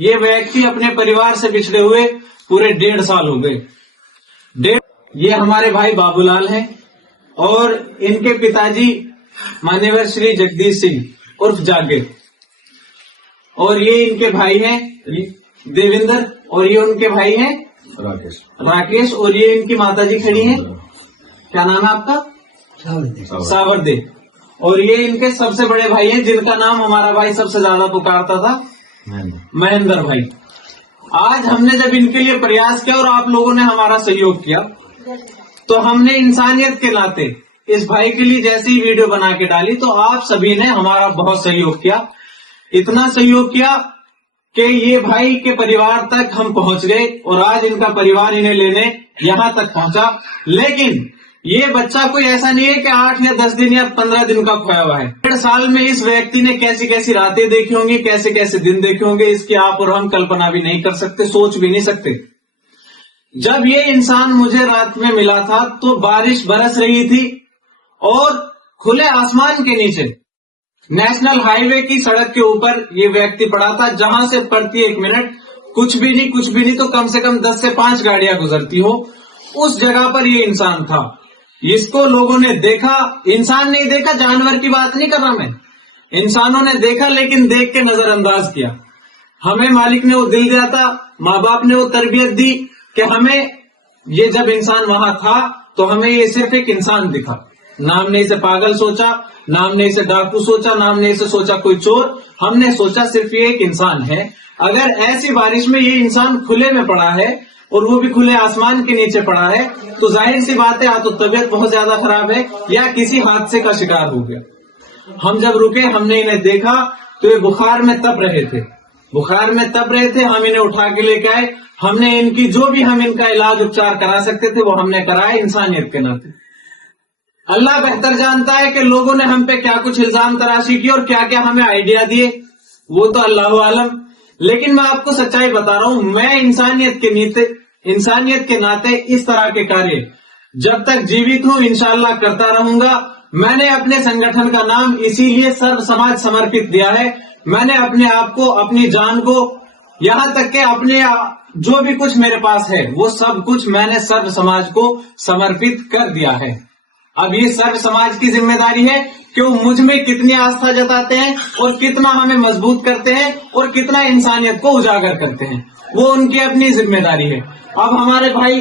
ये व्यक्ति अपने परिवार से बिछड़े हुए पूरे 1.5 साल हो गए। ये हमारे भाई बाबूलाल हैं और इनके पिताजी मान्यवर श्री जगदीश सिंह उर्फ जागे, और ये इनके भाई हैं देवेंद्र, और ये उनके भाई हैं राकेश, और ये इनकी माताजी खड़ी हैं, क्या नाम है आपका? सावरदे। और ये इनके सबसे बड़े भाई हैं जिनका नाम हमारा भाई सबसे ज्यादा पुकारता था, महेंद्र भाई। आज हमने जब इनके लिए प्रयास किया और आप लोगों ने हमारा सहयोग किया, तो हमने इंसानियत के नाते इस भाई के लिए जैसी ही वीडियो बना के डाली तो आप सभी ने हमारा बहुत सहयोग किया। इतना सहयोग किया कि ये भाई के परिवार तक हम पहुंच गए और आज इनका परिवार इन्हें लेने यहां तक पहुंचा। लेकिन ये बच्चा कोई ऐसा नहीं है कि 8 या 10 दिन या 15 दिन का खोया हुआ है। 1.5 साल में इस व्यक्ति ने कैसी कैसी रातें देखी होंगी, कैसे कैसे दिन देखे होंगे, इसकी आप और हम कल्पना भी नहीं कर सकते, सोच भी नहीं सकते। जब ये इंसान मुझे रात में मिला था तो बारिश बरस रही थी और खुले आसमान के नीचे नेशनल हाईवे की सड़क के ऊपर ये व्यक्ति पड़ा था, जहां से प्रति 1 मिनट कुछ भी नहीं तो कम से कम 10 से 5 गाड़ियां गुजरती हो। उस जगह पर ये इंसान था। इसको लोगों ने देखा, इंसान नहीं देखा, जानवर की बात नहीं कर रहा मैं, इंसानों ने देखा, लेकिन देख के नजरअंदाज किया। हमें मालिक ने वो दिल दिया था, माँ बाप ने वो तरबियत दी कि हमें ये जब इंसान वहां था तो हमें ये सिर्फ एक इंसान दिखा। ना हमने इसे पागल सोचा, ना हमने इसे डाकू सोचा, ना हमने इसे सोचा कोई चोर। हमने सोचा सिर्फ ये एक इंसान है। अगर ऐसी बारिश में ये इंसान खुले में पड़ा है और वो भी खुले आसमान के नीचे पड़ा है तो जाहिर सी बात है या तो तबीयत बहुत ज्यादा खराब है या किसी हादसे का शिकार हो गया। हम जब रुके, हमने इन्हें देखा तो ये बुखार में तप रहे थे। हम इन्हें उठा के लेके आए। हमने इनकी जो भी हम इनका इलाज उपचार करा सकते थे वो हमने कराया इंसानियत के नाते। अल्लाह बेहतर जानता है कि लोगों ने हम पे क्या कुछ इल्जाम तराशी की और क्या क्या हमें आइडिया दिए, वो तो अल्लाह आलम। लेकिन मैं आपको सच्चाई बता रहा हूं, मैं इंसानियत के नाते इस तरह के कार्य जब तक जीवित हूं इंशाअल्लाह करता रहूंगा। मैंने अपने संगठन का नाम इसीलिए सर्व समाज समर्पित दिया है। मैंने अपने आप को, अपनी जान को, यहां तक के अपने जो भी कुछ मेरे पास है वो सब कुछ मैंने सर्व समाज को समर्पित कर दिया है। अब ये सर्व समाज की जिम्मेदारी है कि वो मुझ में कितनी आस्था जताते हैं और कितना हमें मजबूत करते हैं और कितना इंसानियत को उजागर करते हैं, वो उनकी अपनी जिम्मेदारी है। अब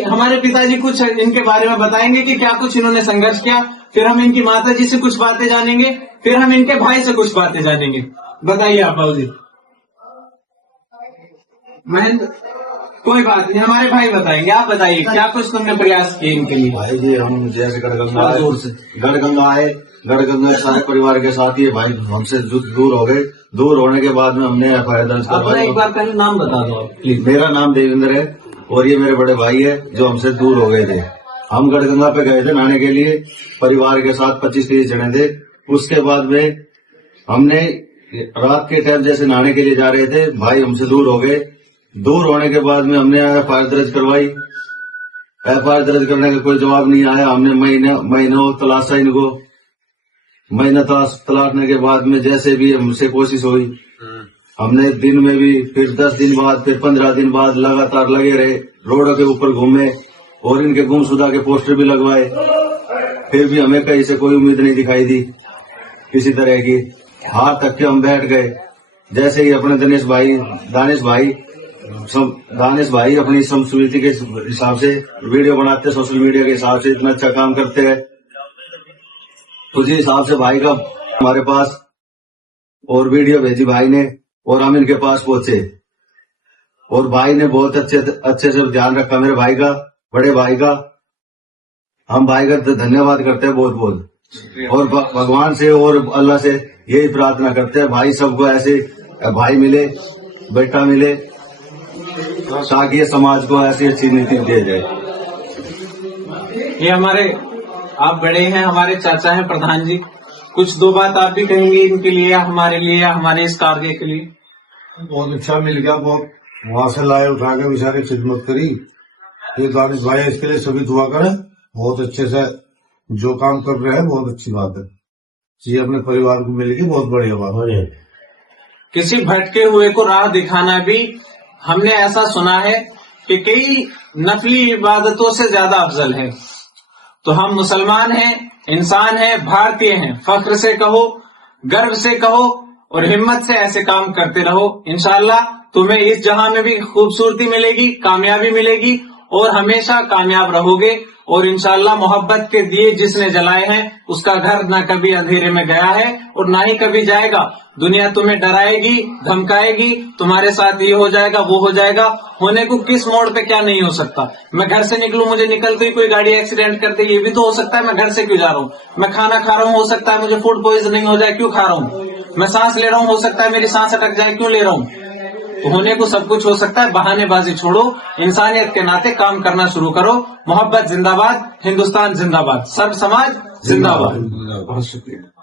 हमारे पिताजी कुछ इनके बारे में बताएंगे कि क्या कुछ इन्होंने संघर्ष किया, फिर हम इनकी माता जी से कुछ बातें जानेंगे, फिर हम इनके भाई से कुछ बातें जानेंगे। बताइए आप बाबू जी। महेंद्र, कोई बात नहीं, हमारे भाई बताएंगे, आप बताइए क्या कुछ तुमने प्रयास किए इनके लिए। भाई जी हम जैसे गढ़गंगा आए, गढ़गंगा सारे परिवार के साथ ये भाई हमसे दूर हो गए। दूर होने के बाद में हमने FIR दर्ज करवाई। एक बार पहले नाम बता दो प्लीज। मेरा नाम देवेंद्र है और ये मेरे बड़े भाई है जो हमसे दूर हो गए थे। हम गढ़गंगा पे गए थे नहाने के लिए, परिवार के साथ 25-30 जने थे। उसके बाद में हमने रात के टाइम जैसे नहाने के लिए जा रहे थे, भाई हमसे दूर हो गए। दूर होने के बाद में हमने FIR दर्ज करवाई। FIR दर्ज करने का कोई जवाब नहीं आया। हमने महीनों तलाशा इनको। महीना तलाशने के बाद में जैसे भी हमसे कोशिश हुई, हमने दिन में भी, फिर 10 दिन बाद, फिर 15 दिन बाद लगातार लगे रहे, रोडों के ऊपर घूमे और इनके गुमशुदा के पोस्टर भी लगवाए। फिर भी हमें कहीं से कोई उम्मीद नहीं दिखाई दी किसी तरह की। हार तक के हम बैठ गए। जैसे ही अपने दानिश भाई अपनी संस्कृति के हिसाब से वीडियो बनाते, सोशल मीडिया के हिसाब से इतना अच्छा काम करते हैं, उसी हिसाब से भाई का हमारे पास और वीडियो भेजी भाई ने और हम इनके पास पहुंचे और भाई ने बहुत अच्छे से ध्यान रखा मेरे भाई का, बड़े भाई का। हम भाई का धन्यवाद करते हैं बहुत बहुत, और भगवान से और अल्लाह से यही प्रार्थना करते हैं भाई सबको ऐसे भाई मिले, बेटा मिले, ताकि ये समाज को ऐसी अच्छी नीति दी जाए। ये हमारे, आप बड़े हैं, हमारे चाचा हैं प्रधान जी, कुछ 2 बात आप भी कहेंगे इनके लिए या हमारे लिए या हमारे इस कार्य के लिए। बहुत अच्छा मिल गया, बहुत वहां से लाए उठा के बेचारे खिदमत करी। ये दानिश भाई इसके लिए सभी दुआ करें, बहुत अच्छे से जो काम कर रहे हैं बहुत अच्छी बात है। ये अपने परिवार को मिल गई, बहुत बढ़िया बात है। किसी भटके हुए को राह दिखाना भी हमने ऐसा सुना है कि कई नफली इबादतों से ज्यादा अफजल है। तो हम मुसलमान हैं, इंसान हैं, भारतीय हैं, फख्र से कहो, गर्व से कहो और हिम्मत से ऐसे काम करते रहो। इंशाअल्लाह तुम्हें इस जहां में भी खूबसूरती मिलेगी, कामयाबी मिलेगी और हमेशा कामयाब रहोगे। और इंशाअल्लाह मोहब्बत के दिए जिसने जलाए हैं उसका घर ना कभी अंधेरे में गया है और ना ही कभी जाएगा। दुनिया तुम्हें डराएगी, धमकाएगी, तुम्हारे साथ ये हो जाएगा, वो हो जाएगा। होने को किस मोड़ पे क्या नहीं हो सकता। मैं घर से निकलूं, मुझे निकलते ही कोई गाड़ी एक्सीडेंट कर दे, ये भी तो हो सकता है। मैं घर से क्यों जा रहा हूँ? मैं खाना खा रहा हूँ, हो सकता है मुझे फूड पॉइजनिंग हो जाए, क्यों खा रहा हूँ? मैं सांस ले रहा हूँ, हो सकता है मेरी सांस अटक जाए, क्यों ले रहा हूँ? तो होने को सब कुछ हो सकता है। बहानेबाजी छोड़ो, इंसानियत के नाते काम करना शुरू करो। मोहब्बत जिंदाबाद, हिंदुस्तान जिंदाबाद, सर्व समाज जिंदाबाद। बहुत शुक्रिया।